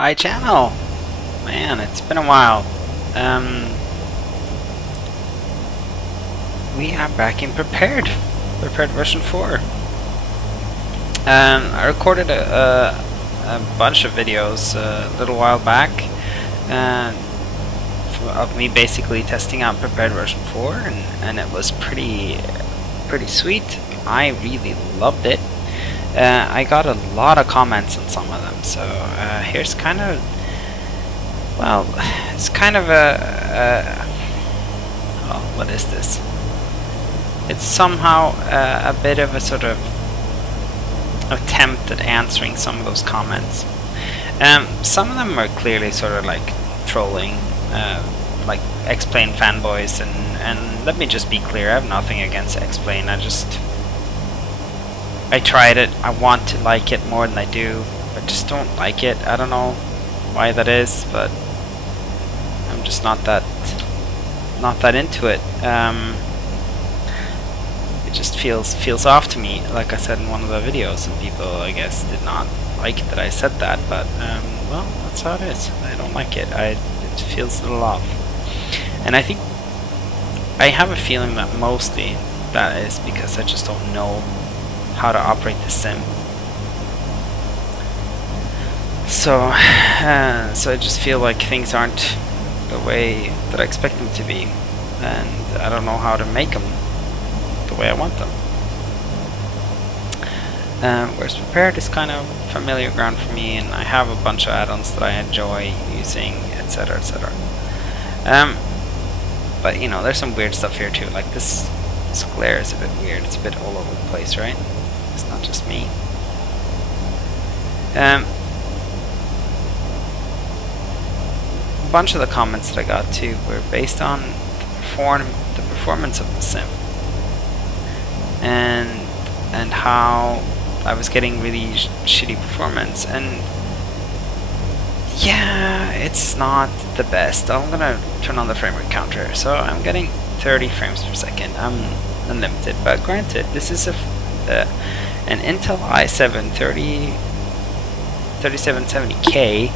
Hi channel! Man, it's been a while. We are back in Prepared version 4. I recorded a bunch of videos a little while back of me basically testing out Prepared version 4, and it was pretty sweet. I really loved it. I got a lot of comments on some of them, so here's kind of, well, it's kind of well, what is this? It's somehow a bit of a sort of attempt at answering some of those comments. Some of them are clearly sort of like trolling, like X-Plane fanboys, and let me just be clear, I have nothing against X-Plane. I tried it. I want to like it more than I do. I just don't like it. I don't know why that is, but I'm just not that into it. It just feels off to me, like I said in one of the videos, and people, I guess, did not like that I said that. But well, that's how it is. I don't like it. It feels a little off, and I think I have a feeling that mostly that is because I just don't know how to operate the sim. So so I just feel like things aren't the way that I expect them to be, and I don't know how to make them the way I want them. Whereas Prepared is kind of familiar ground for me, and I have a bunch of add-ons that I enjoy using, etc, etc. But you know, there's some weird stuff here too, like this glare is a bit weird. It's a bit all over the place, right? It's not just me. A bunch of the comments that I got too were based on the performance of the sim, and how I was getting really shitty performance, and yeah, it's not the best. I'm gonna turn on the frame rate counter, so I'm getting 30 frames per second. I'm unlimited, but granted, this is an Intel i7 3770K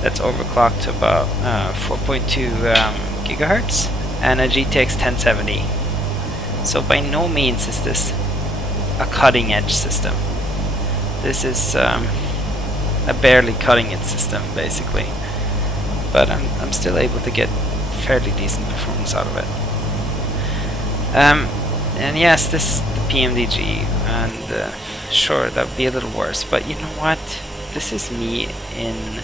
that's overclocked to about 4.2 gigahertz, and a GTX 1070. So by no means is this a cutting edge system. This is a barely cutting edge system, basically. But I'm still able to get fairly decent performance out of it. And yes, this is the PMDG, and sure, that would be a little worse, but you know what? This is me in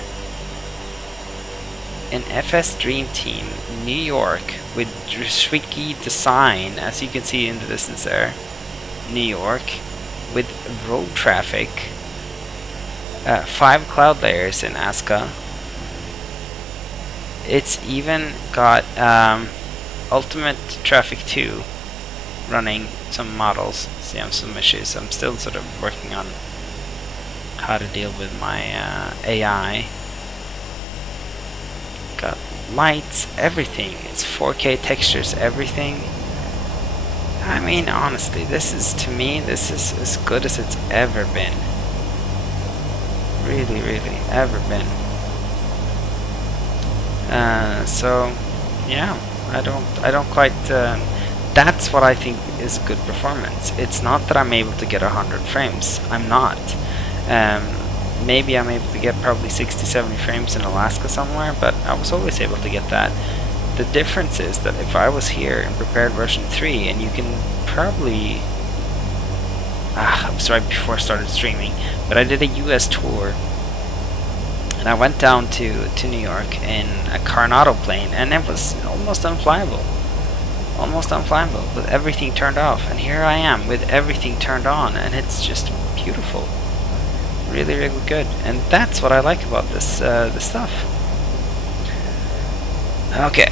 fsdreamtean, New York, with drzewiecki design, as you can see in the distance there. New York, with road traffic, 5 cloud layers in ASCA. It's even got Ultimate Traffic 2 running some models. See, I have some issues. I'm still sort of working on how to deal with my AI. Got lights, everything. It's 4K textures, everything. I mean, honestly, this is, to me, this is as good as it's ever been. Really, really, ever been. So, yeah, I don't quite. That's what I think is good performance. It's not that I'm able to get 100 frames. I'm not. Maybe I'm able to get probably 60-70 frames in Alaska somewhere, but I was always able to get that. The difference is that if I was here in Prepared version 3, and you can probably... it was right before I started streaming, but I did a US tour, and I went down to New York in a Coronado plane, and it was almost unflyable. Almost unflyable, with everything turned off, and here I am with everything turned on, and it's just beautiful. Really, really good, and that's what I like about this this stuff. Okay,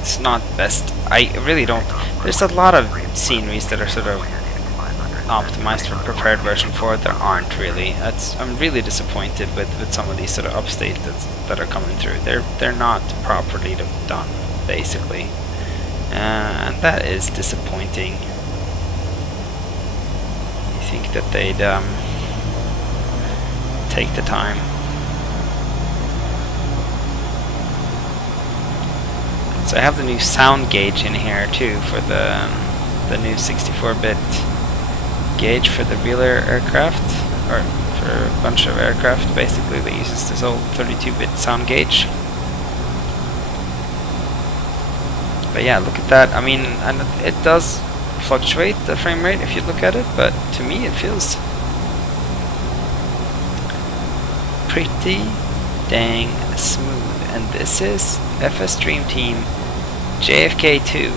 it's not best. I really don't. There's a lot of sceneries that are sort of optimized for prepared version 4. There aren't really. I'm really disappointed with some of these sort of updates that are coming through. They're not properly done, basically, and that is disappointing. You think that they'd take the time. So I have the new sound gauge in here too for the new 64-bit gauge for the realair aircraft, or for a bunch of aircraft basically that uses this old 32-bit sound gauge. But yeah, look at that. I mean, and it does fluctuate the frame rate if you look at it, but to me it feels pretty dang smooth. And this is fsdreamtean JFK2.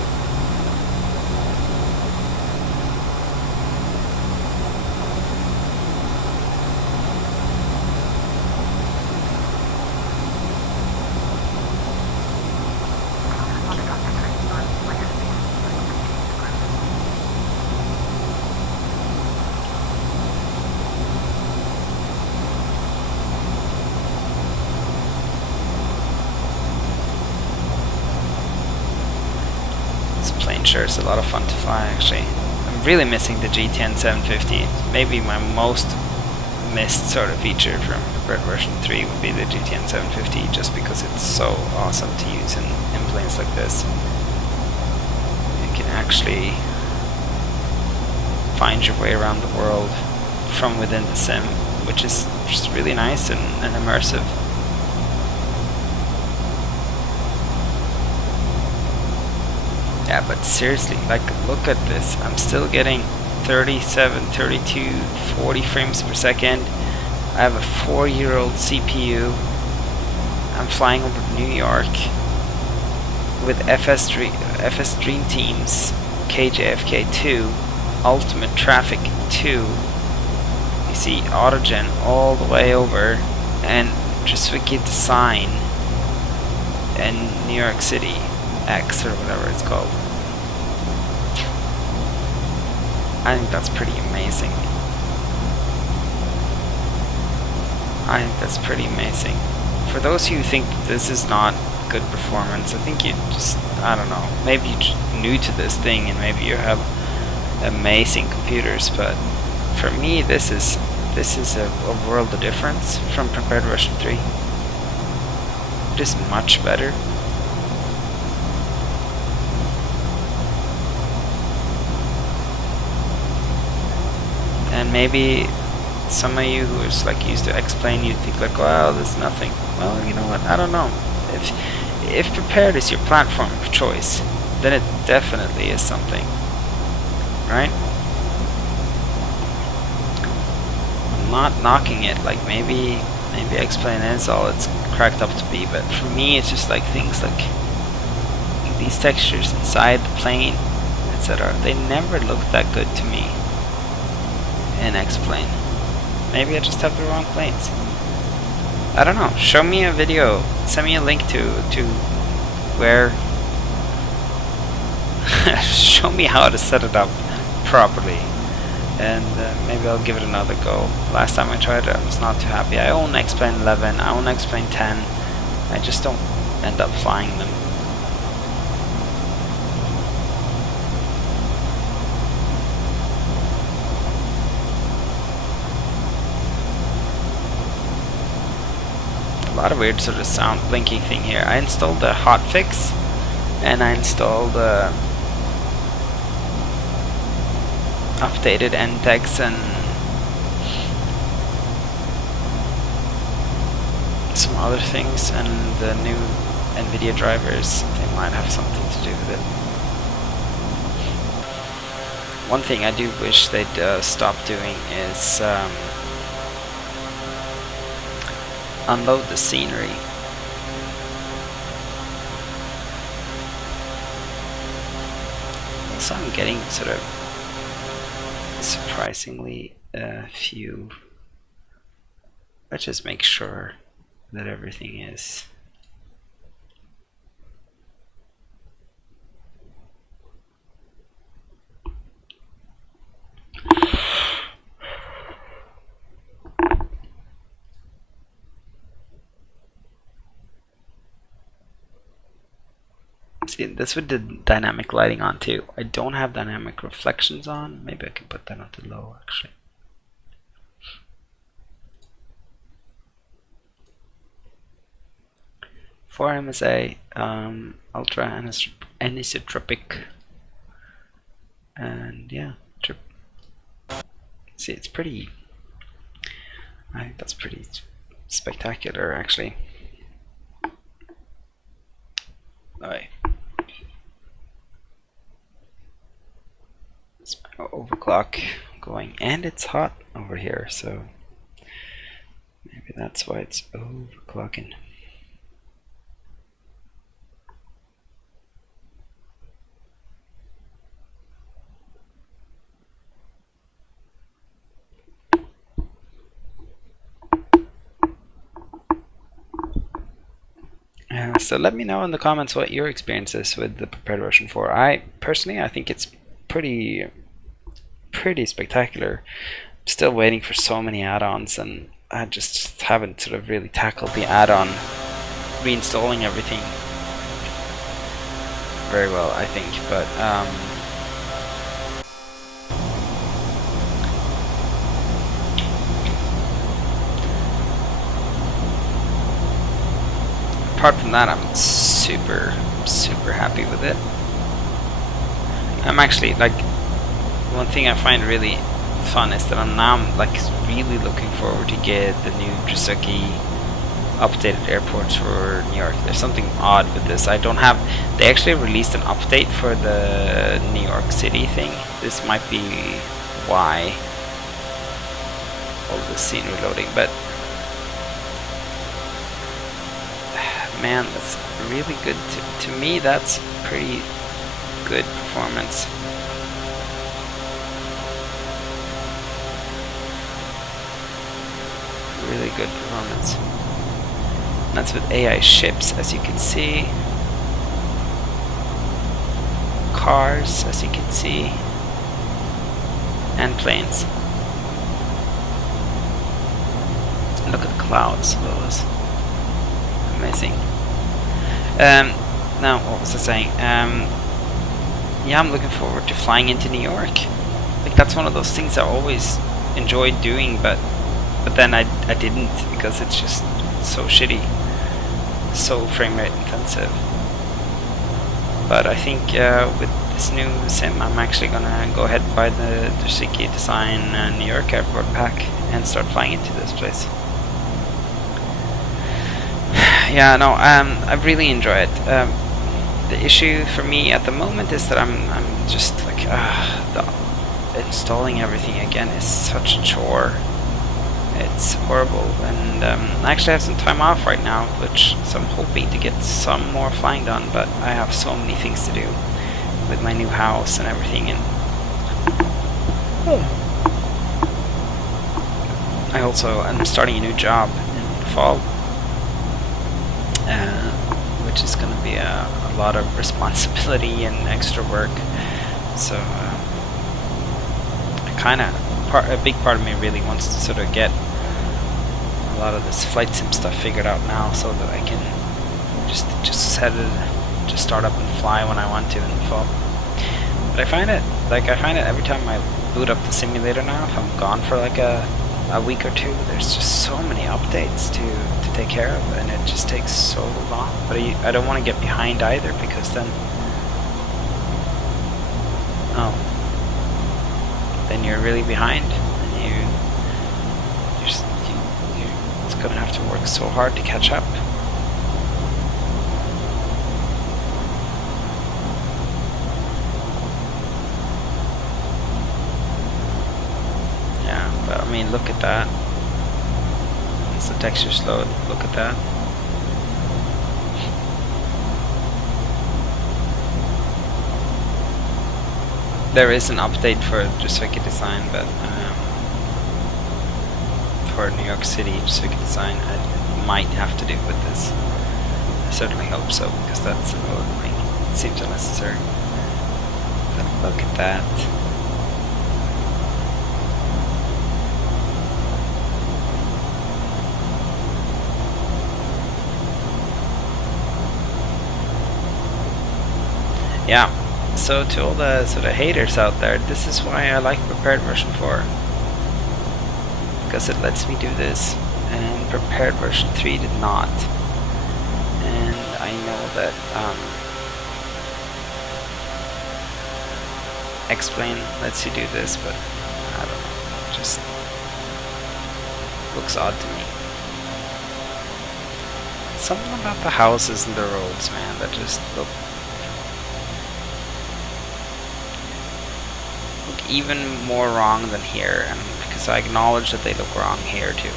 Sure, it's a lot of fun to fly actually. I'm really missing the GTN 750. Maybe my most missed sort of feature from Red version 3 would be the GTN 750, just because it's so awesome to use in planes like this. You can actually find your way around the world from within the sim, which is just really nice and immersive. Yeah, but seriously, like, look at this. I'm still getting 37, 32, 40 frames per second. I have a 4-year-old CPU. I'm flying over New York with fsdreamtean's KJFK2, Ultimate Traffic 2. You see autogen all the way over, and drzewiecki design in New York City X or whatever it's called. I think that's pretty amazing. I think that's pretty amazing. For those who think this is not good performance, I think you just, I don't know, maybe you're new to this thing and maybe you have amazing computers, but for me this is a world of difference from prepared version 3. It is much better. And maybe some of you who is like used to X-Plane, you think like, well, there's nothing. Well, you know what? I don't know. If prepared is your platform of choice, then it definitely is something, right? I'm not knocking it. Like maybe X-Plane is all it's cracked up to be, but for me, it's just like things like these textures inside the plane, etc. They never looked that good to me in X-Plane. Maybe I just have the wrong planes. I don't know. Show me a video. Send me a link to where. Show me how to set it up properly, and maybe I'll give it another go. Last time I tried it, I was not too happy. I own X-Plane 11. I own X-Plane 10. I just don't end up flying them. A lot of weird sort of sound blinking thing here. I installed the hotfix, and I installed updated Envtex and some other things, and the new NVIDIA drivers. They might have something to do with it. One thing I do wish they'd stop doing is unload the scenery. So I'm getting sort of surprisingly few. Let's just make sure that everything is. See, this with the dynamic lighting on too. I don't have dynamic reflections on. Maybe I can put that on to low actually. For MSA, ultra anisotropic, and yeah, see, it's pretty. I think that's pretty spectacular actually. Alright. It's my overclock going, and it's hot over here, so maybe that's why it's overclocking. So let me know in the comments what your experience is with the prepared version 4. I think it's pretty spectacular. I'm still waiting for so many add-ons, and I just haven't sort of really tackled the add-on reinstalling everything very well, I think. But apart from that, I'm super happy with it. I'm actually, like, one thing I find really fun is that I'm like really looking forward to get the new drzewiecki updated airports for New York. There's something odd with this. I don't have. They actually released an update for the New York City thing. This might be why all this scene reloading, but. Man, that's really good. To me, that's pretty good performance. Really good performance. And that's with AI ships, as you can see. Cars, as you can see. And planes. And look at the clouds below us. Amazing. Now, what was I saying? Yeah, I'm looking forward to flying into New York. Like, that's one of those things I always enjoyed doing, but then I didn't, because it's just so shitty, so frame rate intensive. But I think with this new sim, I'm actually gonna go ahead and buy the drzewiecki design New York airport pack and start flying into this place. Yeah, no, I really enjoy it. The issue for me at the moment is that I'm just like, installing everything again is such a chore. It's horrible, and I actually have some time off right now, so I'm hoping to get some more flying done. But I have so many things to do with my new house and everything, and I'm starting a new job in the fall. Which is going to be a lot of responsibility and extra work. So a big part of me really wants to sort of get a lot of this flight sim stuff figured out now, so that I can just start up and fly when I want to in the fall. But I find it every time I boot up the simulator now, if I'm gone for like a week or two, there's just so many updates to take care of, and it just takes so long. But I don't want to get behind either, because then then you're really behind, and it's gonna have to work so hard to catch up. But I mean, look at that. It's the textures load. Look at that. There is an update for drzewiecki design, but for New York City drzewiecki design, I might have to do with this. I certainly hope so, because that's annoying. It seems unnecessary. But look at that. yeah, so to all the sort of haters out there, this is why I like prepared version 4, because it lets me do this, and prepared version 3 did not. And I know that X-Plane lets you do this, but I don't know, it just looks odd to me. Something about the houses and the roads, man, that just look even more wrong than here, and because I acknowledge that they look wrong here too.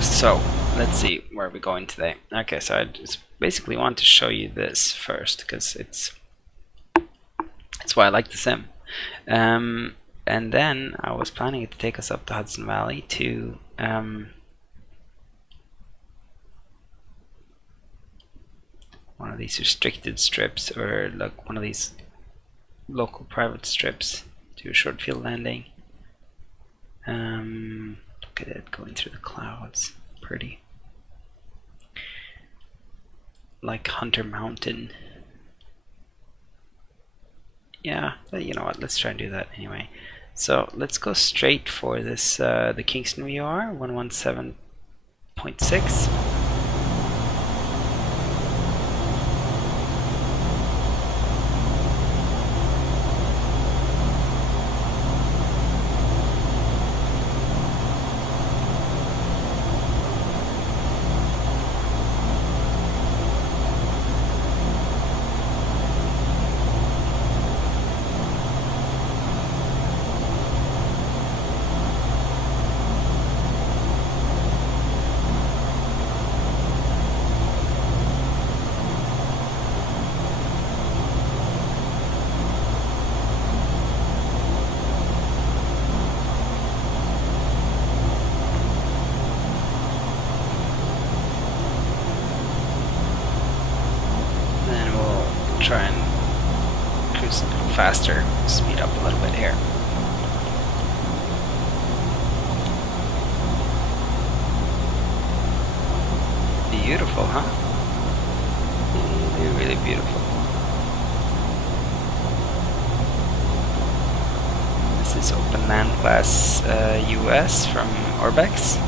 So let's see where we're going today. Okay, so I just basically want to show you this first, because it's why I like the sim. And then I was planning to take us up to Hudson Valley to one of these restricted strips, or like one of these local private strips, do a short field landing. Look at it going through the clouds, pretty. Like Hunter Mountain. Yeah, but you know what, let's try and do that anyway. So let's go straight for this, the Kingston VOR 117.6. Try and cruise a little faster, speed up a little bit here. Beautiful, huh? Really, really beautiful. This is Open Land Class US from Orbx.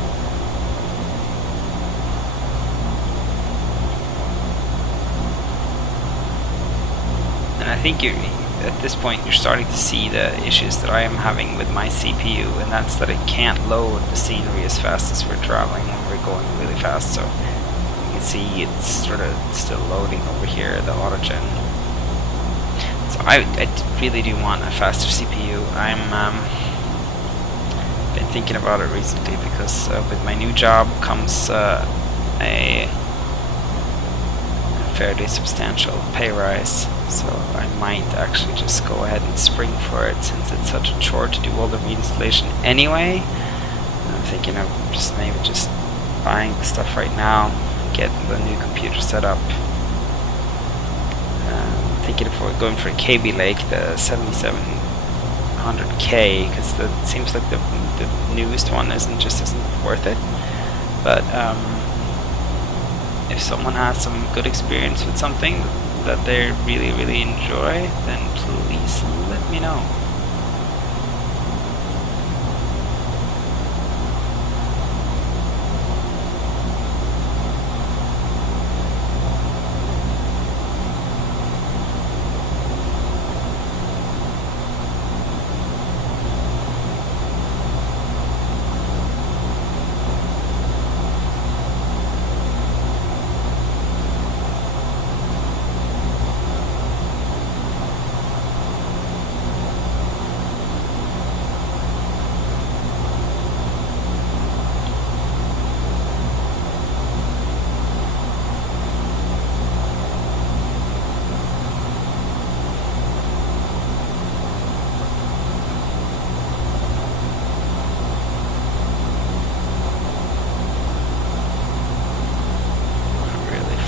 And I think at this point you're starting to see the issues that I am having with my CPU, and that's that it can't load the scenery as fast as we're traveling when we're going really fast. So you can see it's sort of still loading over here, the autogen. So I really do want a faster CPU. I'm been thinking about it recently, because with my new job comes a fairly substantial pay rise. So I might actually just go ahead and spring for it, since it's such a chore to do all the reinstallation anyway. I'm thinking of maybe just buying the stuff right now, get the new computer set up. Thinking of going for a KB Lake, the 7700K, because it seems like the newest one isn't worth it. But if someone has some good experience with something that they really, really enjoy, then please let me know.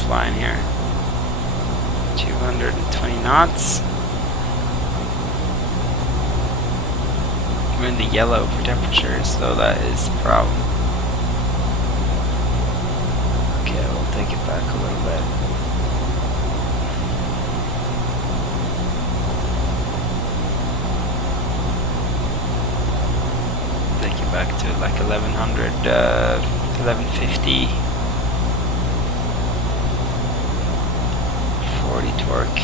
Flying here, 220 knots. We're in the yellow for temperatures, so that is the problem. Okay, we'll take it back a little bit. Take it back to like 1100, 1150. 40 torque.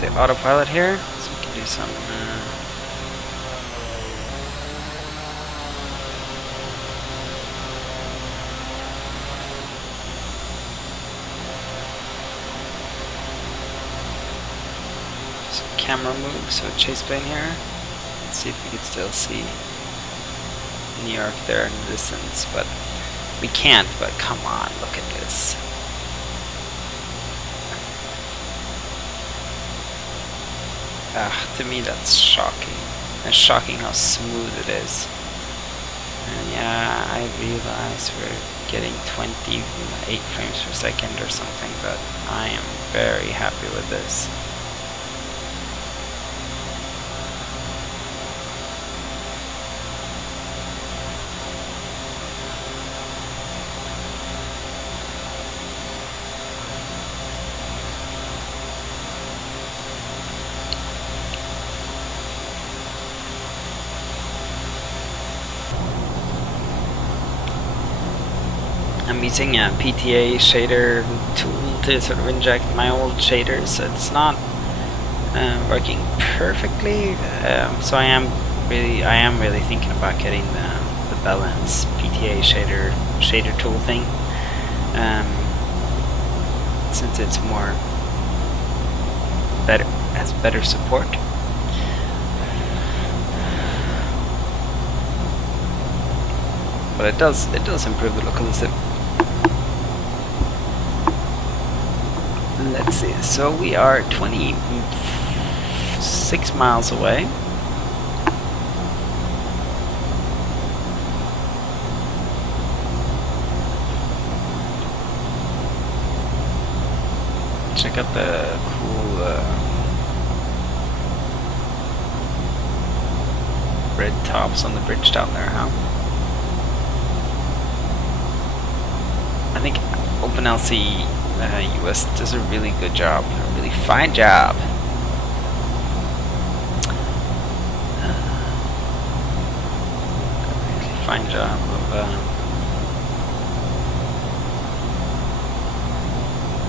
The autopilot here, so we can do some camera moves with Chaseplane here. Let's see if we can still see New York there in the distance, but we can't. But come on, look at this. To me that's shocking. It's shocking how smooth it is. And yeah, I realize we're getting 28 frames per second or something, but I am very happy with this. I'm using a PTA shader tool to sort of inject my old shaders, so it's not working perfectly. So I am really thinking about getting the balance PTA shader tool thing, since it's has better support. But it does improve the look of the sim. Let's see, so we are 26 miles away. Check out the cool red tops on the bridge down there, huh? I think OpenLC US does a really good job, a really fine job. Really fine job of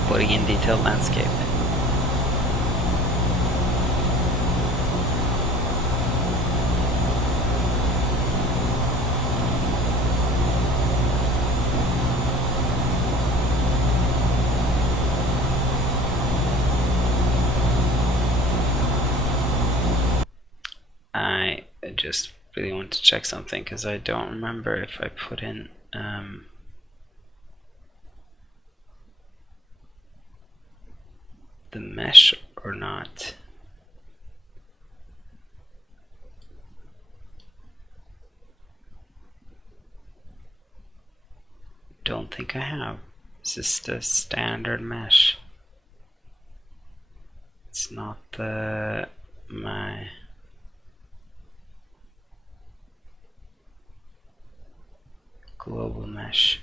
putting in detailed landscape. I just really want to check something because I don't remember if I put in the mesh or not. Don't think I have. This is the standard mesh. It's not my global mesh.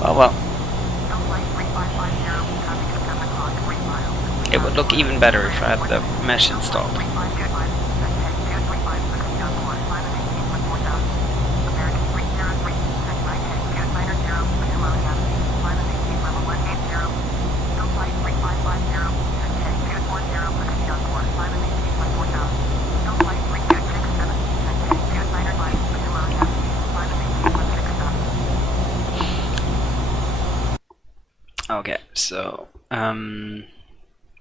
Well. It would look even better if I had the mesh installed. Okay, so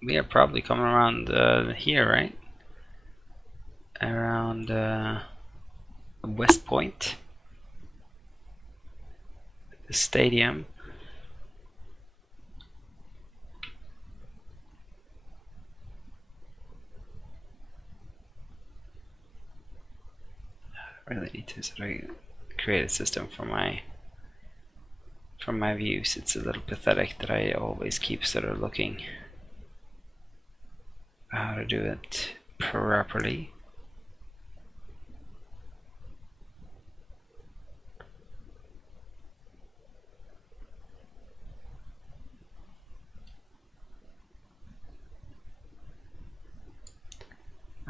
we are probably coming around here, right? Around West Point, the stadium. I really need to sort of create a system for my views. It's a little pathetic that I always keep sort of looking how to do it properly.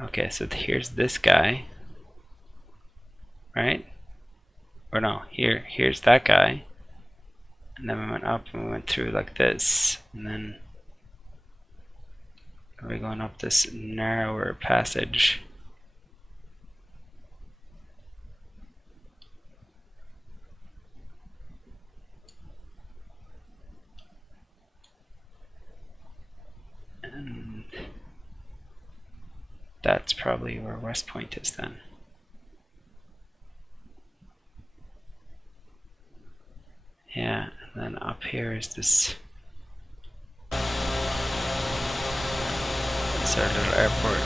Okay, so here's this guy, right? Or no, here's that guy, and then we went up and we went through like this, and then we're going up this narrower passage. And that's probably where West Point is then. Yeah, and then up here is this our little airport.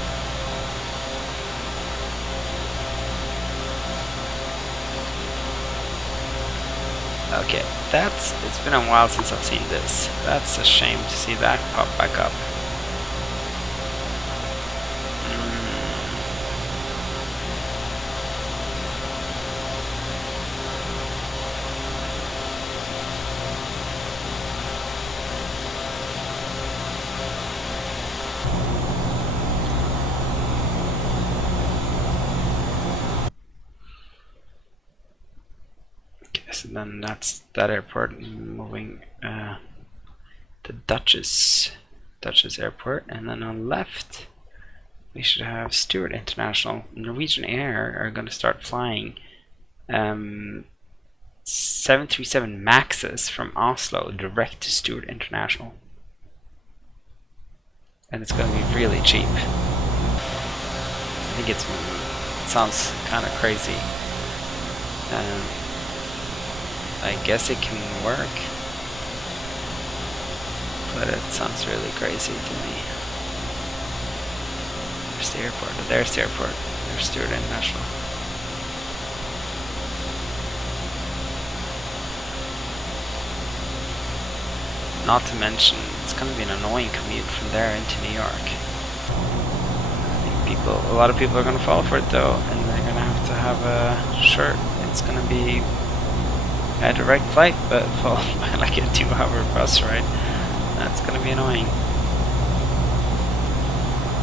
Okay, it's been a while since I've seen this. That's a shame to see that pop back up. So then that's that airport. Moving to Dutchess Airport, and then on the left we should have Stewart International. Norwegian Air are going to start flying 737 Maxes from Oslo direct to Stewart International, and it's going to be really cheap. I think it sounds kind of crazy. I guess it can work, but it sounds really crazy to me. There's the airport. There's the airport. There's Stewart International. Not to mention, it's going to be an annoying commute from there into New York. I think a lot of people are going to fall for it though, and they're going to have a shirt. It's going to be a direct flight, but followed by like a 2-hour bus ride. That's gonna be annoying.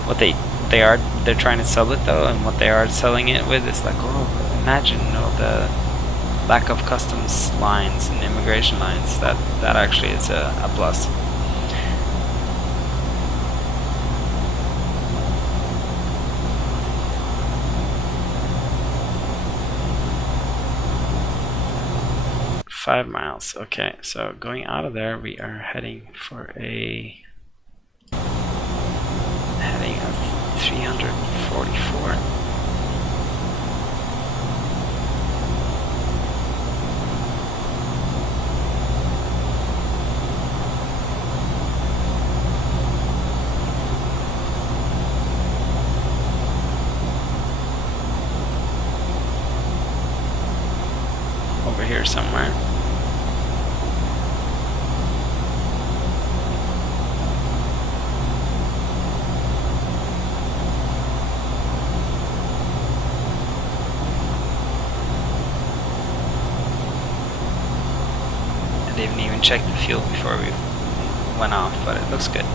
What they're trying to sell it though, and what they are selling it with is like, oh, imagine the lack of customs lines and immigration lines. That actually is a plus. $5 miles. Okay, so going out of there, we are heading for a heading of 344. Over here somewhere. Didn't even check the fuel before we went off, but it looks good.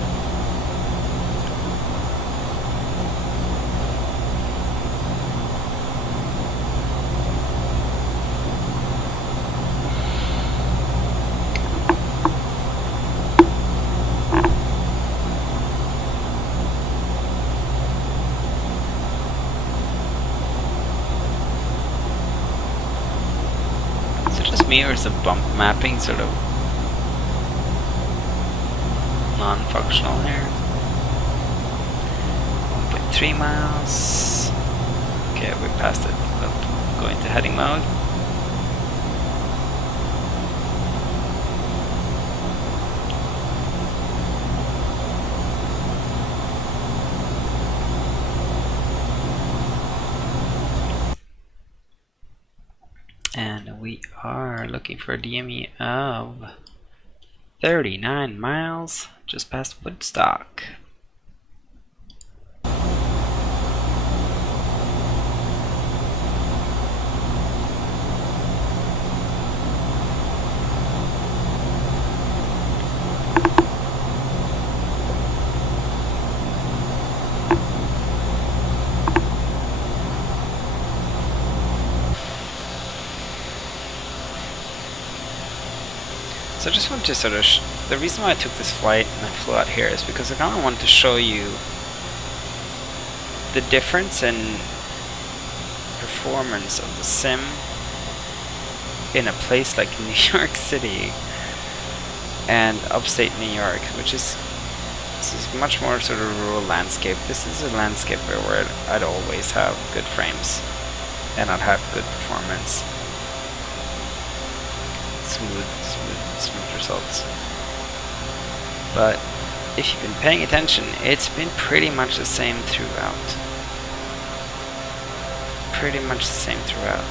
Me, or is the bump mapping sort of non-functional here? 3 miles. Okay, we passed it. We'll go into heading mode. And we are looking for a DME of 39 miles, just past Woodstock. So I just wanted to sort of, the reason why I took this flight and I flew out here is because I kind of wanted to show you the difference in performance of the sim in a place like New York City and upstate New York, which is, this is much more sort of rural landscape. This is a landscape where I'd always have good frames and I'd have good performance. Smooth results. But if you've been paying attention, it's been pretty much the same throughout. Pretty much the same throughout.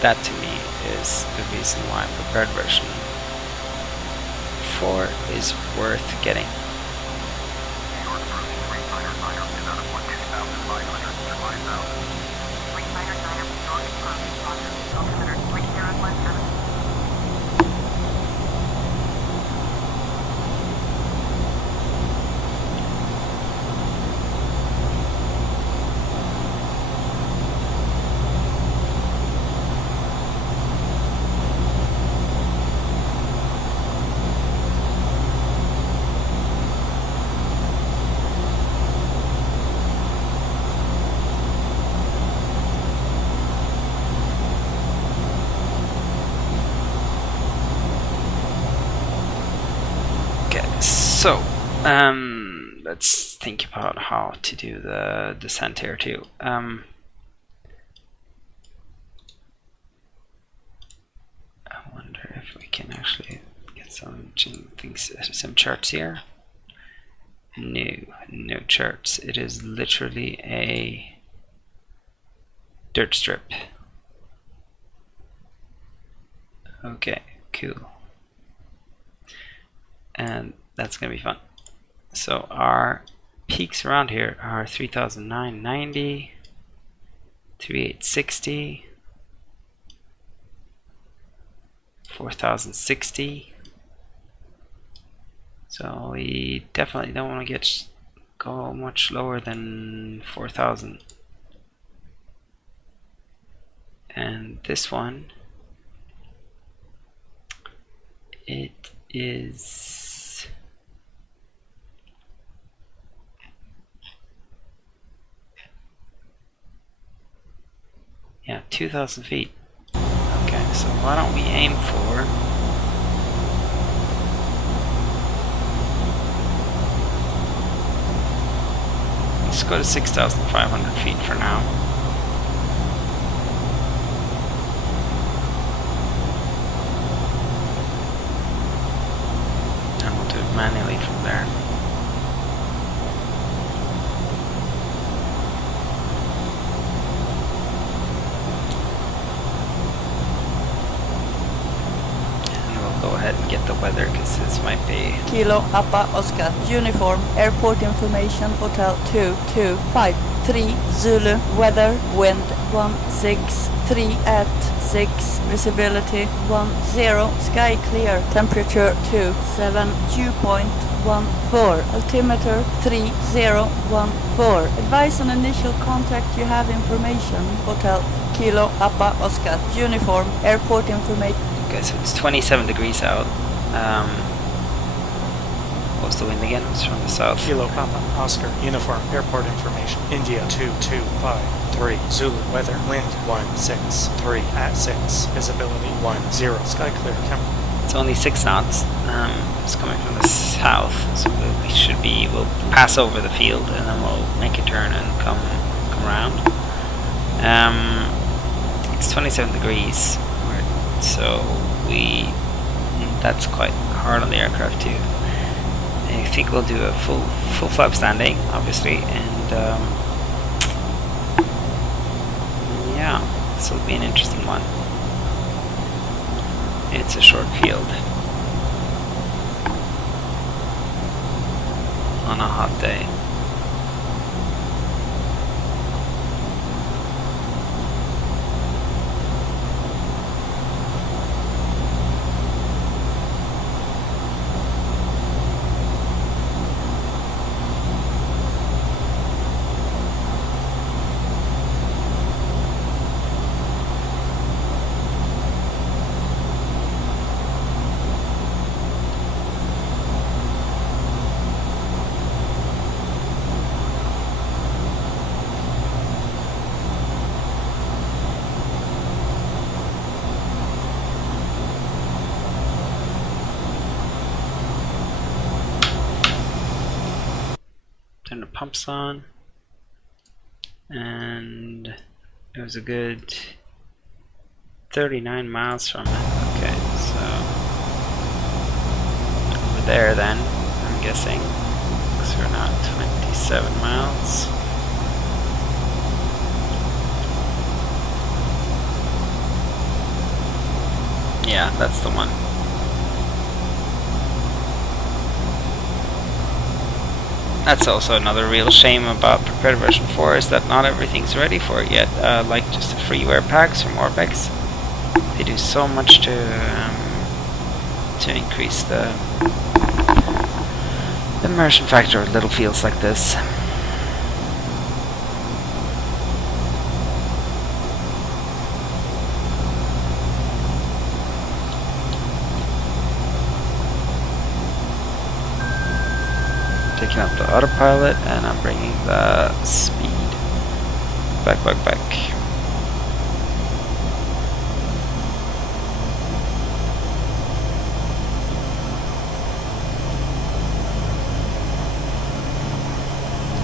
That to me is the reason why prepared version 4 is worth getting. So, let's think about how to do the descent here too. I wonder if we can actually get some things, some charts here. No charts. It is literally a dirt strip. Okay, cool. And that's gonna be fun. So our peaks around here are 3,990, 3,860, 4,060. So we definitely don't want to go much lower than 4,000. And this one, it is, yeah, 2,000 feet. Okay, so why don't we aim for, let's go to 6,500 feet for now. And we'll do it manually from there. Go ahead and get the weather because this might be Kilo Papa Oscar Uniform Airport Information Hotel 2253 Zulu Weather Wind 163 at 6 Visibility 10 Sky clear Temperature 27 Dew point 14 Altimeter 3014 Advice on initial contact. You have information. Hotel Kilo Papa Oscar Uniform Airport Information. Okay, so it's 27 degrees out. What was the wind again? It was from the south. Kilo Papa Oscar Uniform Airport Information India 225. 3, Zulu, weather, wind, 16, 3, at 6, visibility, 10, sky clear, camera. It's only 6 knots. It's coming from the south, so we'll pass over the field and then we'll make a turn and come around. It's 27 degrees, so that's quite hard on the aircraft too. I think we'll do a full flap standing, obviously, and yeah, this will be an interesting one. It's a short field on a hot day. Turn the pumps on, and it was a good 39 miles from it. Okay, so over there then, I'm guessing, because we're not 27 miles. Yeah, that's the one. That's also another real shame about prepared version 4 is that not everything's ready for it yet. Like just the freeware packs from Orbx, they do so much to increase the immersion factor of little fields like this. Taking out the autopilot, and I'm bringing the speed back.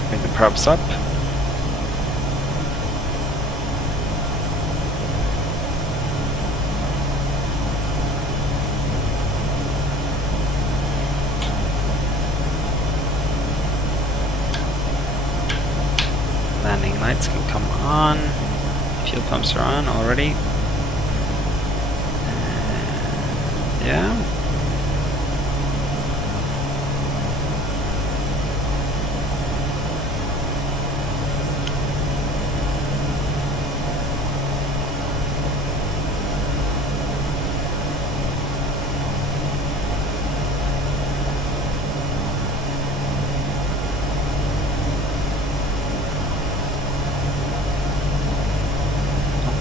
Bring the props up. Landing lights can come on. Fuel pumps are on already. Yeah.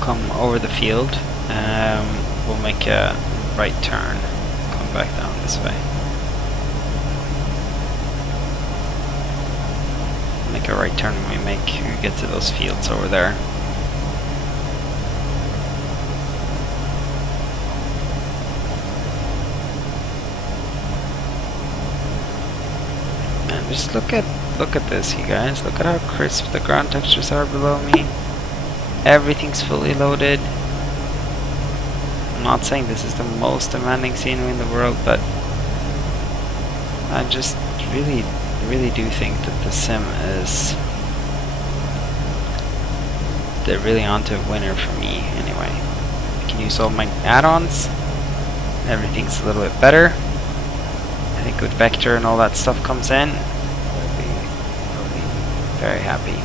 Come over the field, we'll make a right turn, come back down this way. Make a right turn when we get to those fields over there. And just look at this, you guys. Look at how crisp the ground textures are below me. Everything's fully loaded. I'm not saying this is the most demanding scenery in the world, but I just really do think that the sim is... they're really onto a winner for me anyway. I can use all my add-ons. Everything's a little bit better. I think with Vector and all that stuff comes in, I'll be very happy.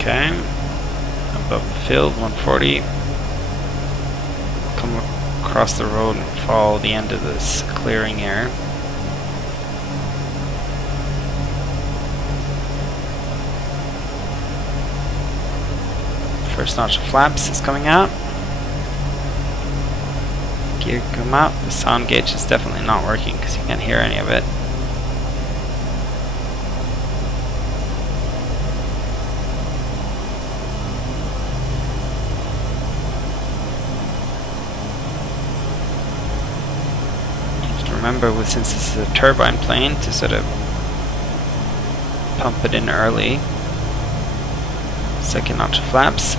Okay, above the field, 140. across the road and follow the end of this clearing here. First notch of flaps is coming out. Gear come out. The sound gauge is definitely not working because you can't hear any of it. Remember, since this is a turbine plane, to sort of pump it in early. Second notch of flaps.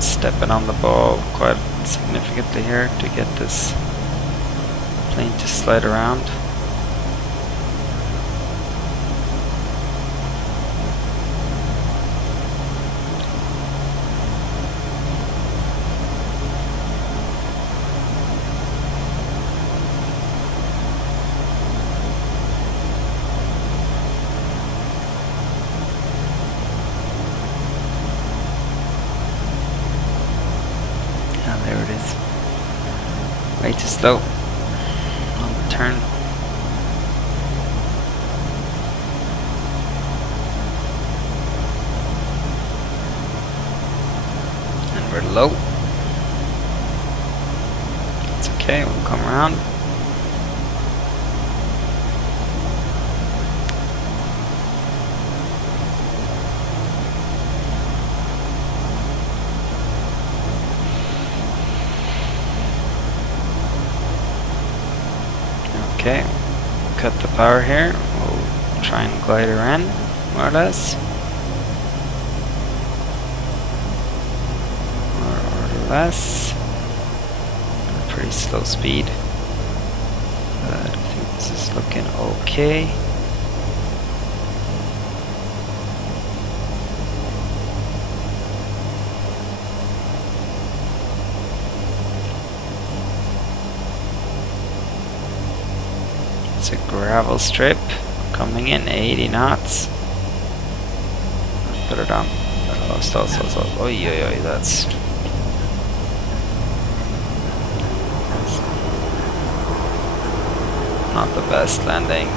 Stepping on the ball quite significantly here to get this plane to slide around. There it is. Way too slow on the turn. And we're low. It's okay, we'll come around. Okay, cut the power here. We'll try and glide her in, more or less. More or less. At a pretty slow speed. But I think this is looking okay. It's a gravel strip coming in 80 knots. Put it on. Oh, stall. Oh, yeah, that's not the best landing.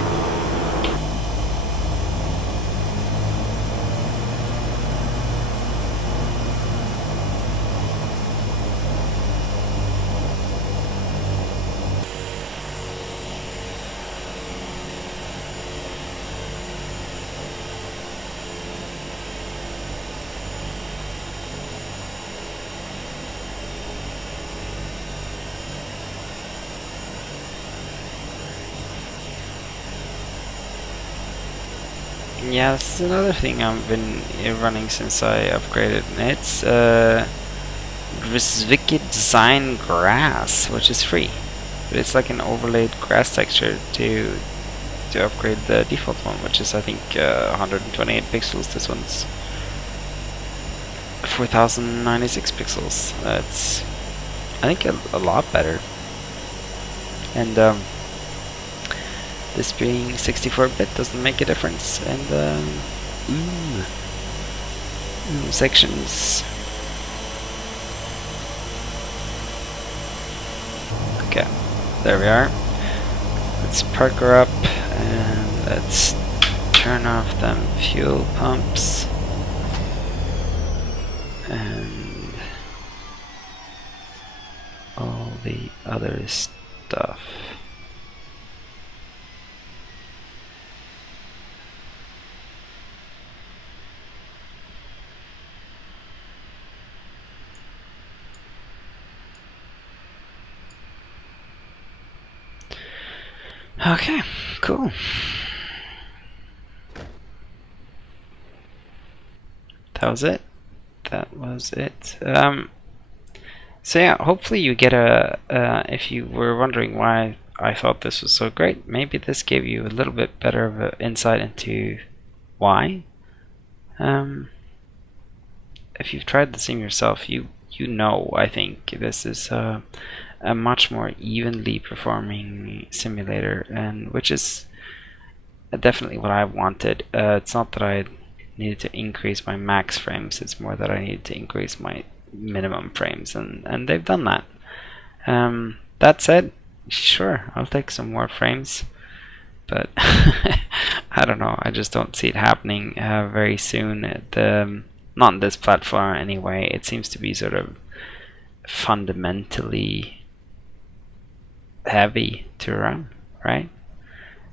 Yeah, this is another thing I've been running since I upgraded. It's drzewiecki design grass, which is free, but it's like an overlaid grass texture to upgrade the default one, which is I think 128 pixels. This one's 4096 pixels. That's I think a lot better. And this being 64-bit doesn't make a difference. And sections. Okay, there we are. Let's park her up and let's turn off them fuel pumps and all the other stuff. Okay, cool. That was it. So yeah, hopefully you get if you were wondering why I thought this was so great, maybe this gave you a little bit better of an insight into why. If you've tried the sim yourself, you know, I think this is a much more evenly performing simulator, and which is definitely what I wanted. It's not that I needed to increase my max frames, it's more that I needed to increase my minimum frames, and they've done that. That said, sure, I'll take some more frames, but I don't know, I just don't see it happening very soon. Not on this platform anyway. It seems to be sort of fundamentally heavy to run, right?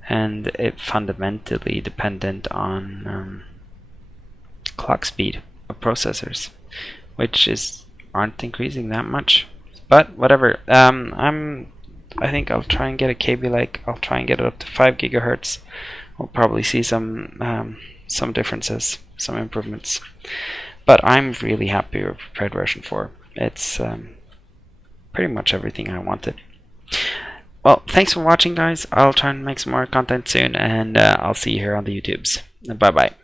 And it fundamentally dependent on clock speed of processors, which aren't increasing that much. But whatever. I think I'll try and get a Kaby Lake. I'll try and get it up to 5 gigahertz. We'll probably see some differences, some improvements. But I'm really happy with prepared version 4. It's pretty much everything I wanted. Well, thanks for watching, guys. I'll try and make some more content soon, and I'll see you here on the YouTubes. Bye bye.